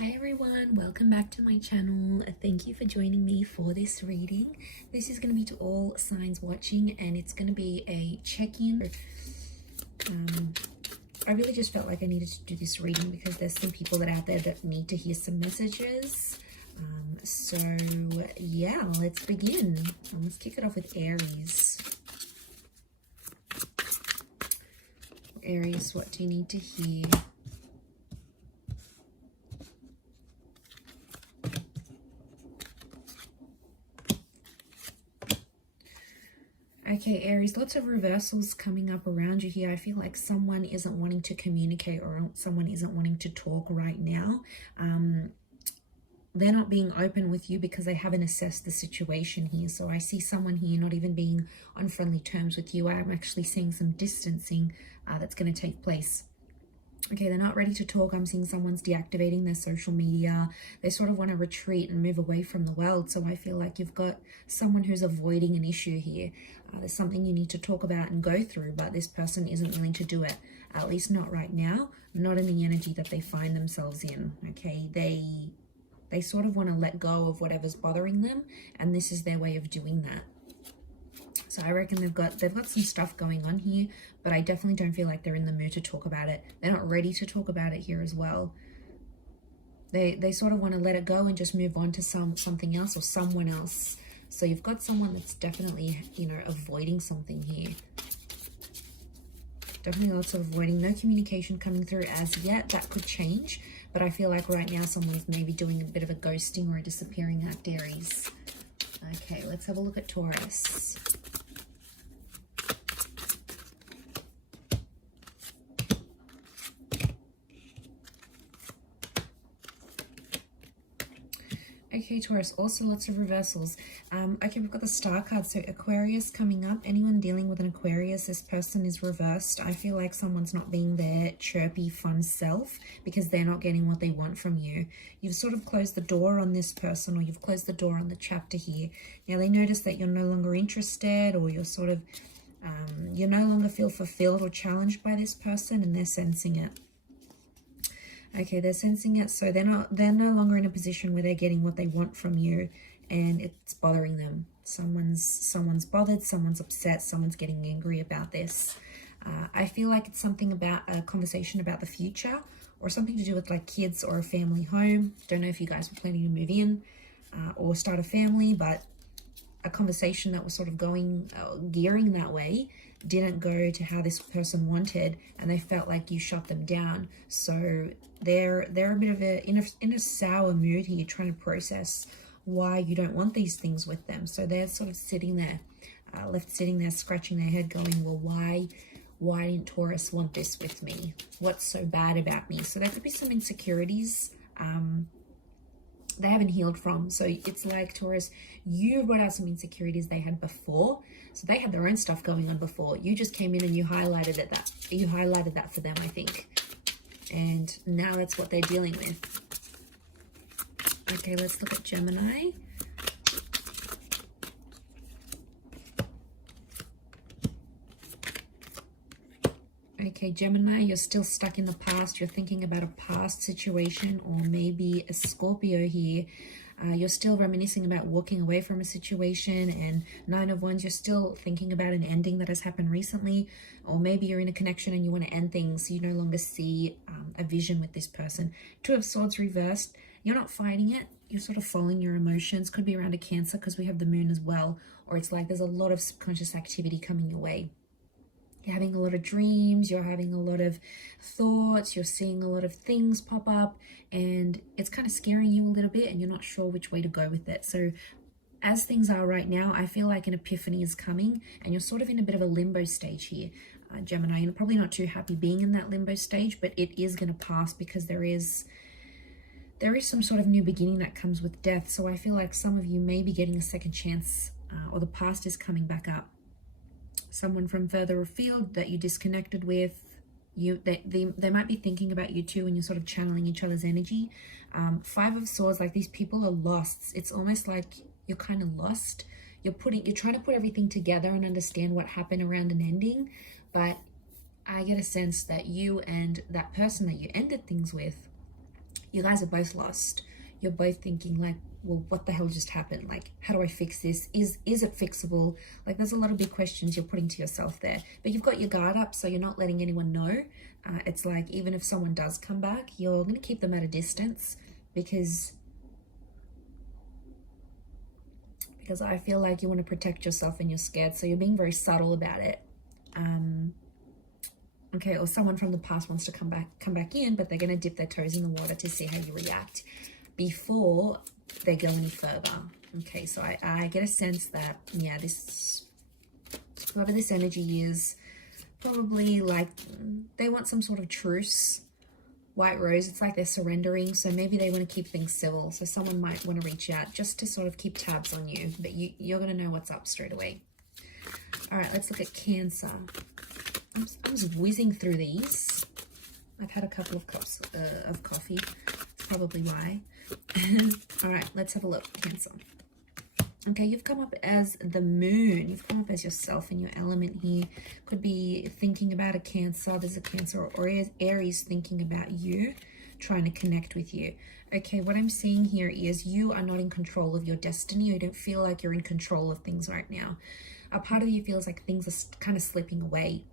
Hi everyone, welcome back to my channel. Thank you for joining me for this reading. This is going to be to all signs watching, and it's going to be a check-in. I really just felt like I needed to do this reading because there's some people that are out there that need to hear some messages. So yeah, let's begin. Let's kick it off with Aries. Aries, what do you need to hear? Okay, Aries, lots of reversals coming up around you here. I feel like someone isn't wanting to communicate or someone isn't wanting to talk right now. They're not being open with you because they haven't assessed the situation here. So I see someone here not even being on friendly terms with you. I'm actually seeing some distancing that's going to take place. Okay, they're not ready to talk. I'm seeing someone's deactivating their social media. They sort of want to retreat and move away from the world. So I feel like you've got someone who's avoiding an issue here. There's something you need to talk about and go through, but this person isn't willing to do it, at least not right now, not in the energy that they find themselves in. Okay, they sort of want to let go of whatever's bothering them, and this is their way of doing that. So I reckon they've got some stuff going on here, but I definitely don't feel like they're in the mood to talk about it. They're not ready to talk about it here as well. They sort of want to let it go and just move on to something else or someone else. So you've got someone that's definitely, avoiding something here. Definitely lots of avoiding. No communication coming through as yet. That could change, but I feel like right now someone's maybe doing a bit of a ghosting or a disappearing act, Aries. Okay, let's have a look at Taurus. Okay, Taurus, also lots of reversals. Okay, we've got the Star card, so Aquarius coming up. Anyone dealing with an Aquarius, this person is reversed. I feel like someone's not being their chirpy, fun self because they're not getting what they want from you. You've sort of closed the door on this person, or you've closed the door on the chapter here. Now, they notice that you're no longer interested, or you're sort of, you no longer feel fulfilled or challenged by this person, and they're sensing it. Okay, they're sensing it, so they're no longer in a position where they're getting what they want from you, and it's bothering them. Someone's bothered, someone's upset, someone's getting angry about this. I feel like it's something about a conversation about the future, or something to do with like kids or a family home. Don't know if you guys were planning to move in or start a family, but a conversation that was sort of gearing that way didn't go to how this person wanted, and they felt like you shut them down. So they're a bit of in a sour mood here, trying to process why you don't want these things with them. So they're sort of sitting there, left sitting there, scratching their head, going, well, why didn't Taurus want this with me? What's so bad about me? So there could be some insecurities they haven't healed from. So it's like, Taurus, you brought out some insecurities they had before. So they had their own stuff going on before. You just came in and you highlighted that for them, I think. And now that's what they're dealing with. Okay, let's look at Gemini. Okay, Gemini, you're still stuck in the past. You're thinking about a past situation, or maybe a Scorpio here. You're still reminiscing about walking away from a situation, and 9 of Wands, you're still thinking about an ending that has happened recently, or maybe you're in a connection and you want to end things. So you no longer see a vision with this person. 2 of Swords reversed. You're not fighting it. You're sort of following your emotions. Could be around a Cancer because we have the moon as well, or it's like there's a lot of subconscious activity coming your way. You're having a lot of dreams, you're having a lot of thoughts, you're seeing a lot of things pop up, and it's kind of scaring you a little bit, and you're not sure which way to go with it. So as things are right now, I feel like an epiphany is coming, and you're sort of in a bit of a limbo stage here, Gemini. You're probably not too happy being in that limbo stage, but it is going to pass because there is some sort of new beginning that comes with death. So I feel like some of you may be getting a second chance, or the past is coming back up. Someone from further afield that you disconnected with, they might be thinking about you too, and you're sort of channeling each other's energy. 5 of Swords, like these people are lost. It's almost like you're kind of lost. You're trying to put everything together and understand what happened around an ending, but I get a sense that you and that person that you ended things with, You guys are both lost. You're both thinking like, well, what the hell just happened? Like, how do I fix this? Is it fixable? Like, there's a lot of big questions you're putting to yourself there. But you've got your guard up, so you're not letting anyone know. It's like, even if someone does come back, you're going to keep them at a distance because I feel like you want to protect yourself and you're scared. So you're being very subtle about it. Okay, or someone from the past wants to come back in, but they're going to dip their toes in the water to see how you react before they go any further. Okay, so I get a sense that, yeah, whoever this energy is, probably like they want some sort of truce. White rose, it's like they're surrendering, so maybe they want to keep things civil. So someone might want to reach out just to sort of keep tabs on you, but you're going to know what's up straight away. All right, let's look at Cancer. I'm just whizzing through these. I've had a couple of cups of coffee. That's probably why. All right, let's have a look. Cancer. Okay, you've come up as the moon. You've come up as yourself in your element here. Could be thinking about a Cancer. There's a Cancer or Aries thinking about you, trying to connect with you. Okay, what I'm seeing here is you are not in control of your destiny. You don't feel like you're in control of things right now. A part of you feels like things are kind of slipping away.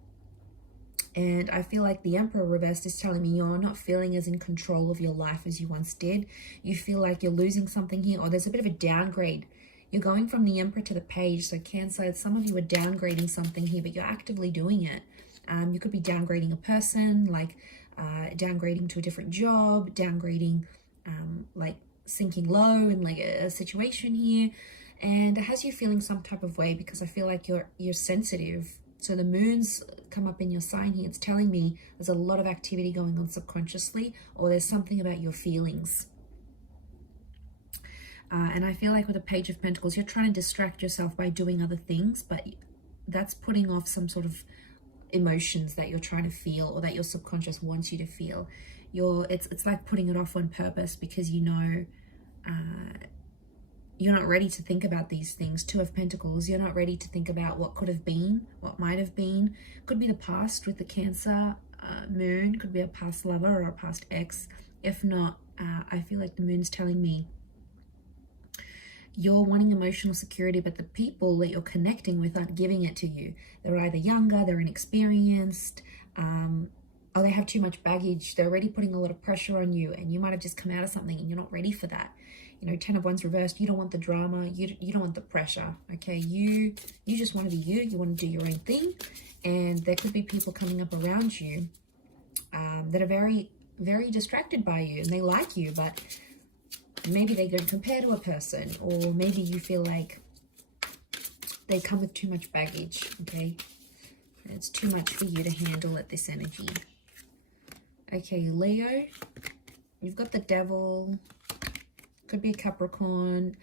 And I feel like the Emperor reversed is telling me you're not feeling as in control of your life as you once did. You feel like you're losing something here, or there's a bit of a downgrade. You're going from the Emperor to the Page. So Cancer, some of you are downgrading something here, but you're actively doing it. You could be downgrading a person, like downgrading to a different job, downgrading, like sinking low in like a situation here. And it has you feeling some type of way because I feel like you're sensitive. So the moon's come up in your sign here. It's telling me there's a lot of activity going on subconsciously, or there's something about your feelings. And I feel like with the Page of Pentacles, you're trying to distract yourself by doing other things, but that's putting off some sort of emotions that you're trying to feel or that your subconscious wants you to feel. It's like putting it off on purpose because you know you're not ready to think about these things. Two of Pentacles, you're not ready to think about what could have been, what might have been. Could be the past with the Cancer moon, could be a past lover or a past ex. If not, I feel like the moon's telling me you're wanting emotional security, but the people that you're connecting with aren't giving it to you. They're either younger, they're inexperienced, or they have too much baggage. They're already putting a lot of pressure on you, and you might have just come out of something and you're not ready for that. You know, 10 of Wands reversed, you don't want the drama, you don't want the pressure, okay? You just want to be you want to do your own thing, and there could be people coming up around you that are very, very distracted by you, and they like you, but maybe they don't compare to a person, or maybe you feel like they come with too much baggage, okay? It's too much for you to handle at this energy. Okay, Leo, you've got the Devil. Could be a Capricorn.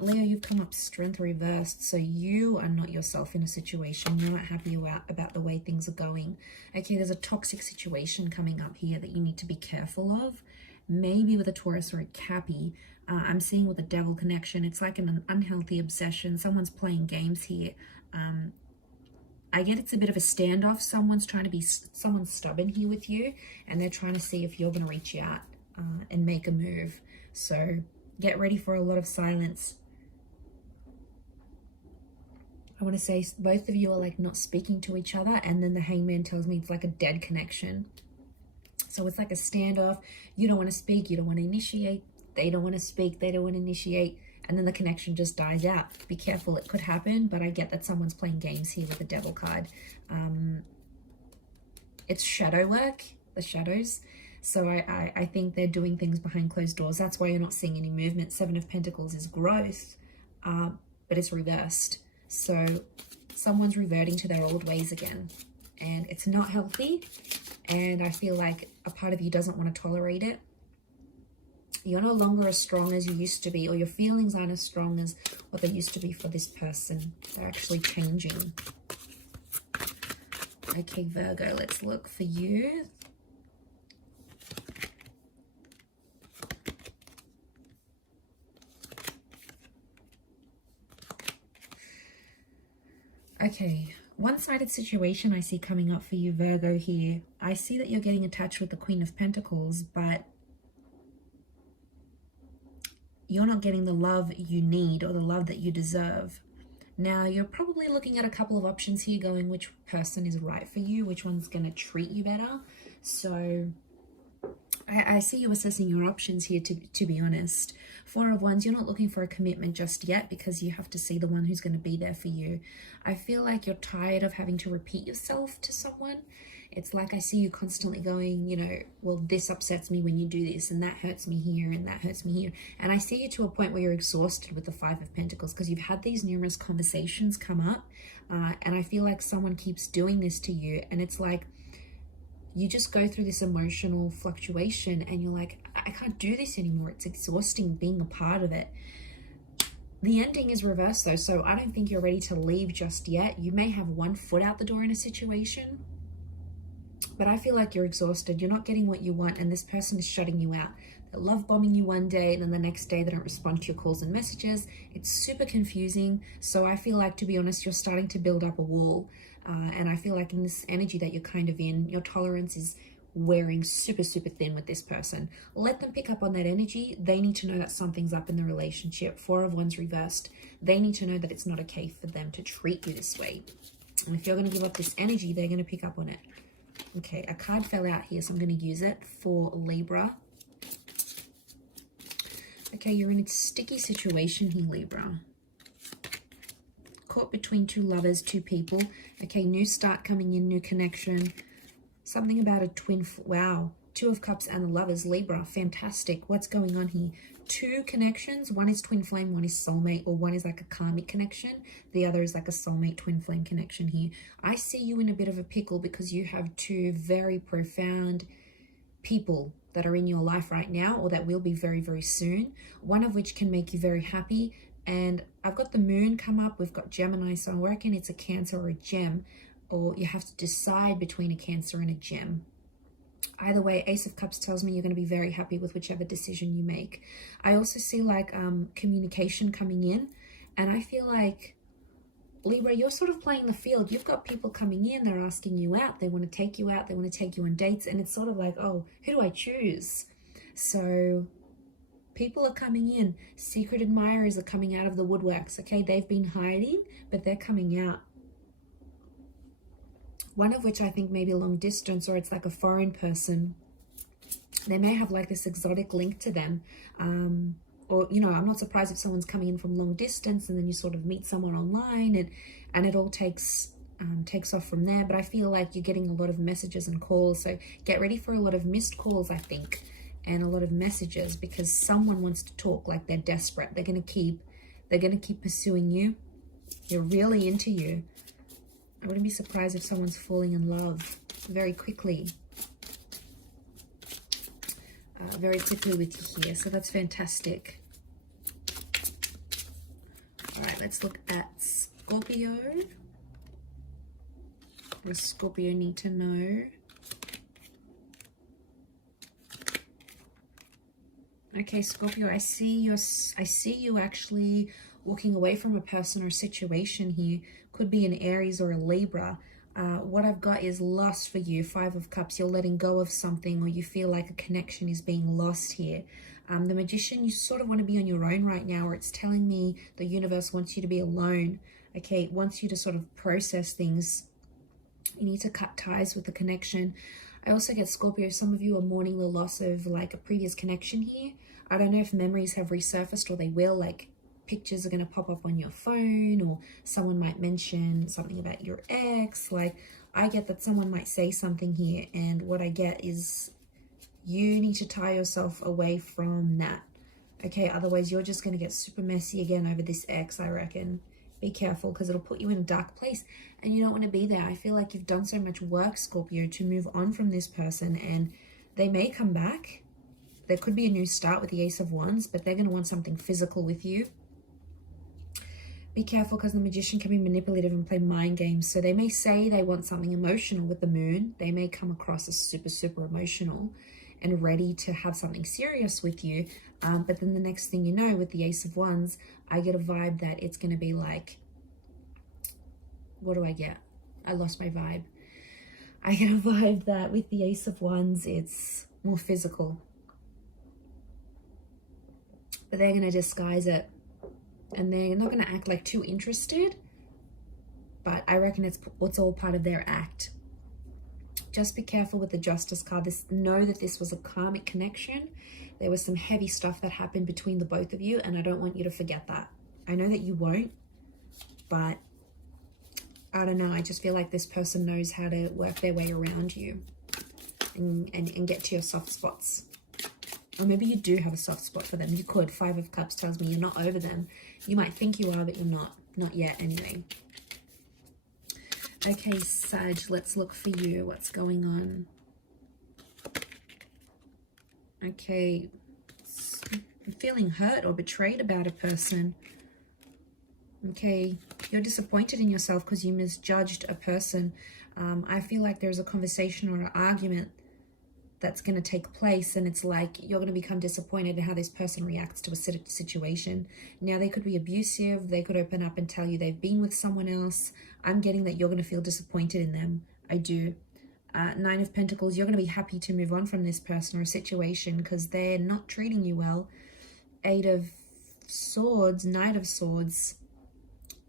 Leo, you've come up Strength reversed, so you are not yourself in a situation. You're not happy about the way things are going. Okay, there's a toxic situation coming up here that you need to be careful of. Maybe with a Taurus or a Cappy. I'm seeing with a Devil connection, it's like an unhealthy obsession. Someone's playing games here. I get it's a bit of a standoff. Someone's stubborn here with you, and they're trying to see if you're going to reach out and make a move. So get ready for a lot of silence. I want to say both of you are like not speaking to each other, and then the Hangman tells me it's like a dead connection. So it's like a standoff. You don't want to speak, you don't want to initiate. They don't want to speak, they don't want to initiate. And then the connection just dies out. Be careful, it could happen, but I get that someone's playing games here with the Devil card. It's shadow work, the shadows. So I think they're doing things behind closed doors. That's why you're not seeing any movement. Seven of Pentacles is growth, but it's reversed. So someone's reverting to their old ways again. And it's not healthy. And I feel like a part of you doesn't want to tolerate it. You're no longer as strong as you used to be, or your feelings aren't as strong as what they used to be for this person. They're actually changing. Okay, Virgo, let's look for you. Okay, one-sided situation I see coming up for you, Virgo, here. I see that you're getting attached with the Queen of Pentacles, but you're not getting the love you need or the love that you deserve. Now, you're probably looking at a couple of options here going which person is right for you, which one's going to treat you better. So I see you assessing your options here, to be honest. Four of Wands, you're not looking for a commitment just yet because you have to see the one who's going to be there for you. I feel like you're tired of having to repeat yourself to someone. It's like I see you constantly going, you know, well, this upsets me when you do this, and that hurts me here, and that hurts me here. And I see you to a point where you're exhausted with the Five of Pentacles because you've had these numerous conversations come up, and I feel like someone keeps doing this to you, and it's like you just go through this emotional fluctuation, and you're like, I can't do this anymore. It's exhausting being a part of it. The ending is reversed, though, so I don't think you're ready to leave just yet. You may have one foot out the door in a situation, but I feel like you're exhausted. You're not getting what you want, and this person is shutting you out. They're love bombing you one day, and then the next day they don't respond to your calls and messages. It's super confusing. So I feel like, to be honest, you're starting to build up a wall. And I feel like in this energy that you're kind of in, your tolerance is wearing super, super thin with this person. Let them pick up on that energy. They need to know that something's up in the relationship. Four of Wands reversed. They need to know that it's not okay for them to treat you this way. And if you're going to give up this energy, they're going to pick up on it. Okay, a card fell out here, so I'm going to use it for Libra. Okay, you're in a sticky situation here, Libra. Caught between two lovers, two people. Okay, new start coming in, new connection. Something about a twin, wow. Two of Cups and the Lovers, Libra, fantastic. What's going on here? Two connections. One is twin flame, one is soulmate, or one is like a karmic connection. The other is like a soulmate twin flame connection here. I see you in a bit of a pickle because you have two very profound people that are in your life right now, or that will be very, very soon. One of which can make you very happy. And I've got the moon come up. We've got Gemini, so I reckon it's a Cancer or a Gem, or you have to decide between a Cancer and a Gem. Either way, Ace of Cups tells me you're going to be very happy with whichever decision you make. I also see like communication coming in, and I feel like, Libra, you're sort of playing the field. You've got people coming in, they're asking you out, they want to take you out, they want to take you on dates, and it's sort of like, oh, who do I choose? So people are coming in. Secret admirers are coming out of the woodworks, okay? They've been hiding, but they're coming out. One of which I think may be long distance, or it's like a foreign person. They may have like this exotic link to them. Or, you know, I'm not surprised if someone's coming in from long distance and then you sort of meet someone online and it all takes off from there. But I feel like you're getting a lot of messages and calls. So get ready for a lot of missed calls, I think, and a lot of messages, because someone wants to talk like they're desperate. They're going to keep pursuing you. They're really into you. I wouldn't be surprised if someone's falling in love very quickly. Very quickly with you here. So that's fantastic. All right, let's look at Scorpio. What does Scorpio need to know? Okay, Scorpio, I see you actually walking away from a person or situation here. Could be an Aries or a Libra. What I've got is lost for you. Five of Cups, you're letting go of something, or you feel like a connection is being lost here. The Magician, you sort of want to be on your own right now, or it's telling me the universe wants you to be alone. Okay, it wants you to sort of process things. You need to cut ties with the connection. I also get, Scorpio, some of you are mourning the loss of like a previous connection here. I don't know if memories have resurfaced, or they will, like pictures are going to pop up on your phone, or someone might mention something about your ex. Like, I get that someone might say something here, and what I get is you need to tie yourself away from that. Okay, otherwise you're just going to get super messy again over this ex, I reckon. Be careful, because it'll put you in a dark place and you don't want to be there. I feel like you've done so much work, Scorpio, to move on from this person, and they may come back. There could be a new start with the Ace of Wands, but they're going to want something physical with you. Be careful, because the Magician can be manipulative and play mind games. So they may say they want something emotional with the Moon. They may come across as super, super emotional and ready to have something serious with you. But then the next thing you know, with the Ace of Wands, I get a vibe that it's going to be like, what do I get? I lost my vibe. I get a vibe that with the Ace of Wands, it's more physical. but they're going to disguise it. And they're not going to act like too interested, but I reckon it's all part of their act. Just be careful with the Justice card. Know that this was a karmic connection. There was some heavy stuff that happened between the both of you, and I don't want you to forget that. I know that you won't, but I don't know. I just feel like this person knows how to work their way around you and get to your soft spots. Or maybe you do have a soft spot for them. You could. 5 of Cups tells me you're not over them. You might think you are, but you're not. Not yet, anyway. Okay, Sag, let's look for you. What's going on? Okay. I'm feeling hurt or betrayed about a person. Okay. You're disappointed in yourself because you misjudged a person. I feel like there's a conversation or an argument that's going to take place, and it's like you're going to become disappointed in how this person reacts to a situation. Now, they could be abusive. They could open up and tell you they've been with someone else. I'm getting that you're going to feel disappointed in them. I do. 9 of Pentacles, you're going to be happy to move on from this person or a situation because they're not treating you well. 8 of Swords, Knight of Swords,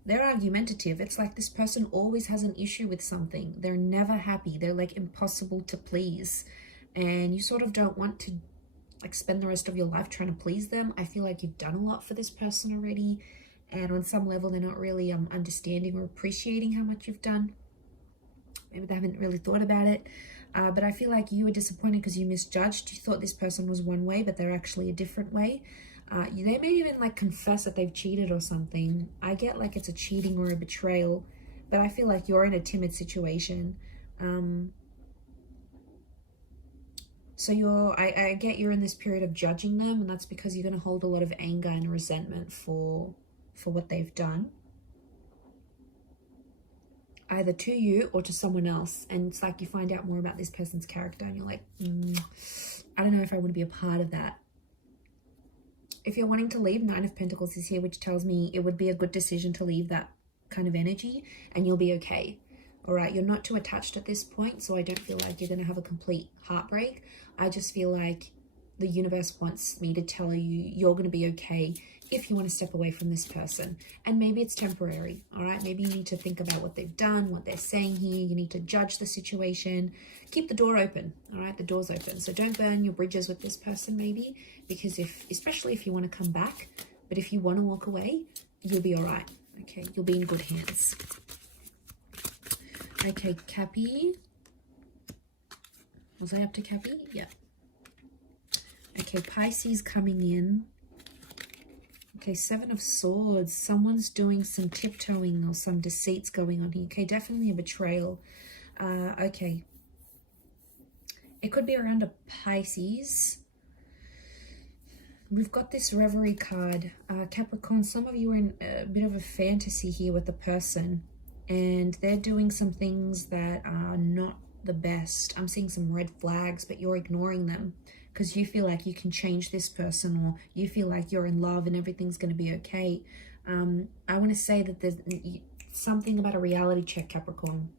they're argumentative. It's like this person always has an issue with something. They're never happy. They're like impossible to please. And you sort of don't want to like spend the rest of your life trying to please them. I feel like you've done a lot for this person already, and on some level they're not really understanding or appreciating how much you've done. Maybe they haven't really thought about it, but I feel like you were disappointed because you misjudged. You thought this person was one way, but they're actually a different way. They may even like confess that they've cheated or something. I get like it's a cheating or a betrayal, but I feel like you're in a timid situation. So I get you're in this period of judging them, and that's because you're going to hold a lot of anger and resentment for what they've done, either to you or to someone else. And it's like you find out more about this person's character and you're like, I don't know if I want to be a part of that. If you're wanting to leave, 9 of Pentacles is here, which tells me it would be a good decision to leave that kind of energy and you'll be okay. All right, you're not too attached at this point, so I don't feel like you're going to have a complete heartbreak. I just feel like the universe wants me to tell you you're going to be okay if you want to step away from this person. And maybe it's temporary, all right? Maybe you need to think about what they've done, what they're saying here. You need to judge the situation. Keep the door open, all right? The door's open. So don't burn your bridges with this person maybe, because especially if you want to come back, but if you want to walk away, you'll be all right, okay? You'll be in good hands. Okay, Cappy. Was I up to Cappy? Yeah. Okay, Pisces coming in. Okay, 7 of Swords. Someone's doing some tiptoeing or some deceits going on here. Okay, definitely a betrayal. Okay. It could be around a Pisces. We've got this Reverie card. Capricorn, some of you are in a bit of a fantasy here with the person, and they're doing some things that are not the best. I'm seeing some red flags, but you're ignoring them because you feel like you can change this person, or you feel like you're in love and everything's going to be okay. I want to say that there's something about a reality check, Capricorn.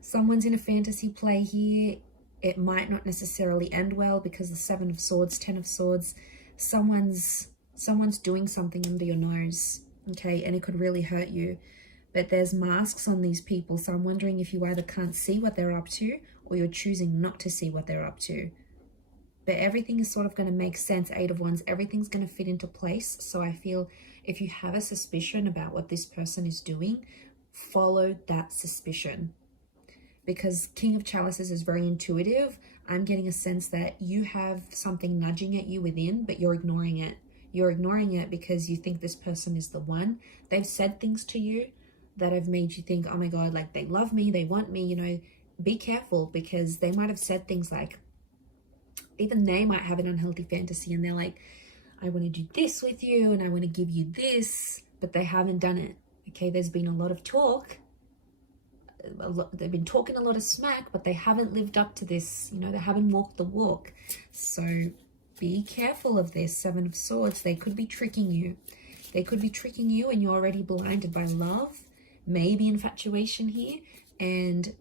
Someone's in a fantasy play here. It might not necessarily end well because the 7 of Swords, 10 of Swords, someone's doing something under your nose, okay, and it could really hurt you. But there's masks on these people, so I'm wondering if you either can't see what they're up to or you're choosing not to see what they're up to. But everything is sort of going to make sense. 8 of Wands, everything's going to fit into place. So I feel if you have a suspicion about what this person is doing, follow that suspicion. Because King of Chalices is very intuitive. I'm getting a sense that you have something nudging at you within, but you're ignoring it. You're ignoring it because you think this person is the one. They've said things to you that have made you think, oh my God, like they love me, they want me, you know. Be careful, because they might have said things like, even they might have an unhealthy fantasy and they're like, I want to do this with you and I want to give you this, but they haven't done it. Okay, there's been a lot of talk. They've been talking a lot of smack, but they haven't lived up to this. You know, they haven't walked the walk. So be careful of this. 7 of Swords. They could be tricking you. They could be tricking you and you're already blinded by love, maybe infatuation here, and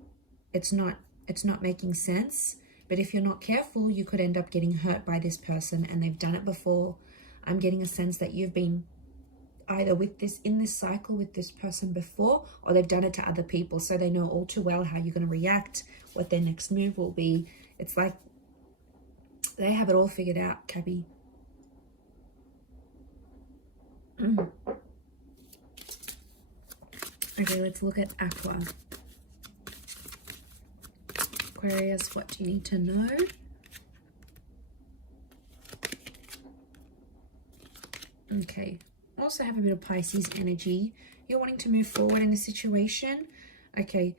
it's not making sense. But if you're not careful, you could end up getting hurt by this person, and they've done it before. I'm getting a sense that you've been either in this cycle with this person before, or they've done it to other people, so they know all too well how you're going to react, what their next move will be. It's like they have it all figured out, Cappy. Okay, let's look at Aqua. Aquarius, what do you need to know? Okay. Also have a bit of Pisces energy. You're wanting to move forward in a situation. Okay.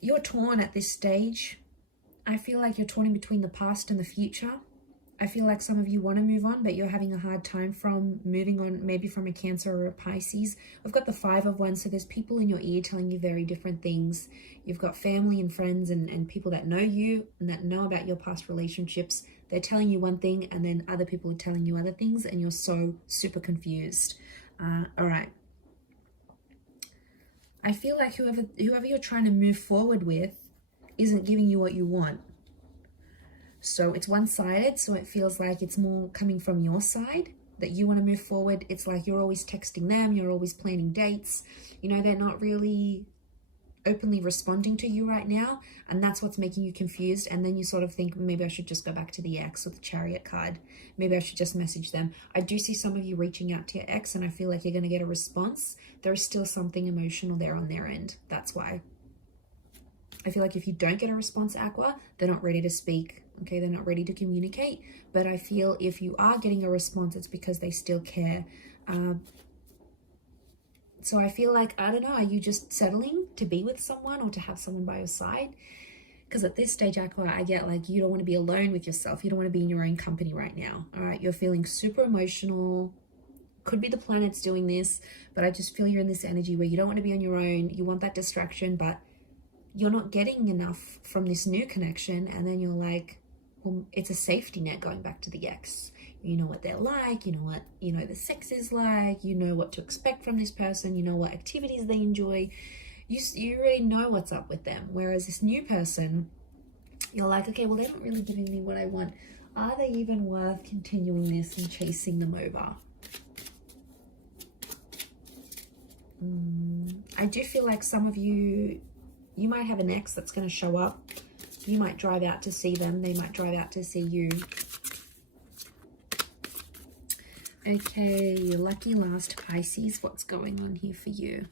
You're torn at this stage. I feel like you're torn in between the past and the future. I feel like some of you want to move on, but you're having a hard time from moving on, maybe from a Cancer or a Pisces. We've got the 5 of Wands, so there's people in your ear telling you very different things. You've got family and friends and people that know you and that know about your past relationships. They're telling you one thing, and then other people are telling you other things, and you're so super confused. All right. I feel like whoever you're trying to move forward with isn't giving you what you want. So it's one-sided, so it feels like it's more coming from your side, that you want to move forward. It's like you're always texting them, you're always planning dates. You know, they're not really openly responding to you right now, and that's what's making you confused. And then you sort of think, maybe I should just go back to the ex with the Chariot card. Maybe I should just message them. I do see some of you reaching out to your ex, and I feel like you're going to get a response. There is still something emotional there on their end. That's why. I feel like if you don't get a response, Aqua, they're not ready to speak. Okay, they're not ready to communicate. But I feel if you are getting a response, it's because they still care. So I feel like, I don't know, are you just settling to be with someone or to have someone by your side? Because at this stage, Aqua, I get like you don't want to be alone with yourself. You don't want to be in your own company right now. All right, you're feeling super emotional. Could be the planets doing this, but I just feel you're in this energy where you don't want to be on your own. You want that distraction, but you're not getting enough from this new connection. And then you're like, well, it's a safety net going back to the ex. You know what they're like, you know what, the sex is like, you know what to expect from this person, you know what activities they enjoy. You already know what's up with them. Whereas this new person, you're like, okay, well, they're not really giving me what I want. Are they even worth continuing this and chasing them over? I do feel like some of you might have an ex that's going to show up. You might drive out to see them. They might drive out to see you. Okay, lucky last Pisces. What's going on here for you?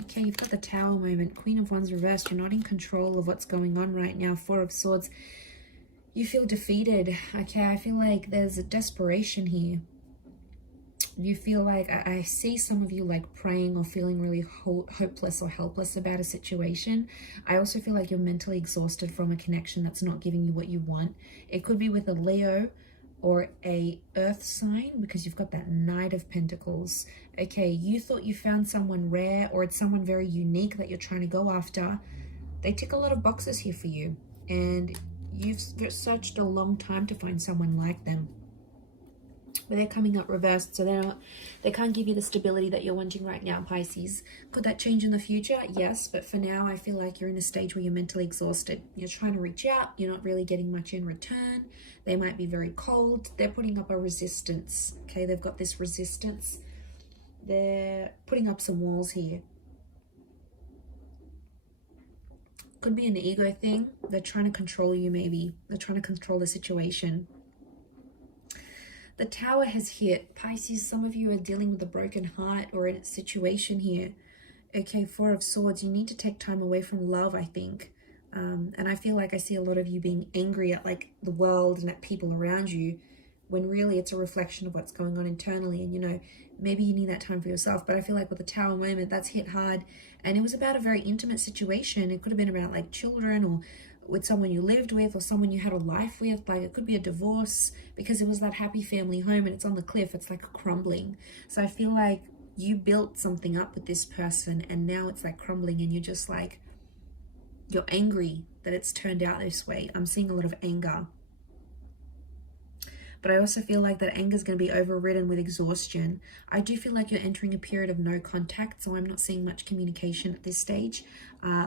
Okay, you've got the Tower moment. Queen of Wands reversed. You're not in control of what's going on right now. 4 of Swords. You feel defeated. Okay, I feel like there's a desperation here. You feel like, I see some of you like praying or feeling really hopeless or helpless about a situation. I also feel like you're mentally exhausted from a connection that's not giving you what you want. It could be with a Leo or a earth sign, because you've got that Knight of Pentacles. Okay, you thought you found someone rare, or it's someone very unique that you're trying to go after. They tick a lot of boxes here for you, and you've searched a long time to find someone like them. But they're coming up reversed, so they can't give you the stability that you're wanting right now, Pisces. Could that change in the future? Yes, but for now, I feel like you're in a stage where you're mentally exhausted. You're trying to reach out. You're not really getting much in return. They might be very cold. They're putting up a resistance. Okay, they've got this resistance. They're putting up some walls here. Could be an ego thing. They're trying to control you, maybe. They're trying to control the situation. The Tower has hit. Pisces, some of you are dealing with a broken heart or in a situation here. Okay, 4 of Swords. You need to take time away from love, I think. And I feel like I see a lot of you being angry at like the world and at people around you, when really it's a reflection of what's going on internally. And, maybe you need that time for yourself. But I feel like with the Tower moment, that's hit hard. And it was about a very intimate situation. It could have been about like children, or with someone you lived with, or someone you had a life with. Like it could be a divorce, because it was that happy family home and it's on the cliff. It's like crumbling. So I feel like you built something up with this person, and now it's like crumbling, and you're just like, you're angry that it's turned out this way. I'm seeing a lot of anger. but I also feel like that anger is going to be overridden with exhaustion. I do feel like you're entering a period of no contact, so I'm not seeing much communication at this stage,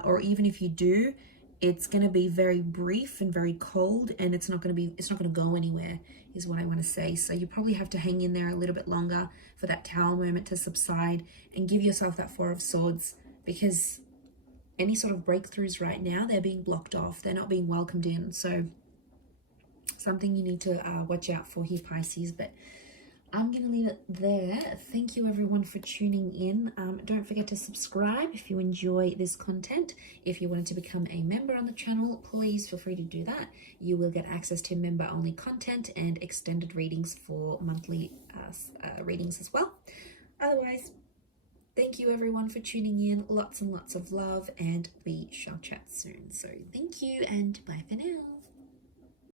or even if you do, it's going to be very brief and very cold, and it's not going to go anywhere, is what I want to say. So you probably have to hang in there a little bit longer for that Tower moment to subside and give yourself that Four of Swords, because any sort of breakthroughs right now, they're being blocked off. They're not being welcomed in. So something you need to watch out for here, Pisces. But I'm going to leave it there. Thank you everyone for tuning in. Don't forget to subscribe if you enjoy this content. If you wanted to become a member on the channel, please feel free to do that. You will get access to member-only content and extended readings for monthly readings as well. Otherwise, thank you everyone for tuning in. Lots and lots of love, and we shall chat soon. So thank you and bye for now.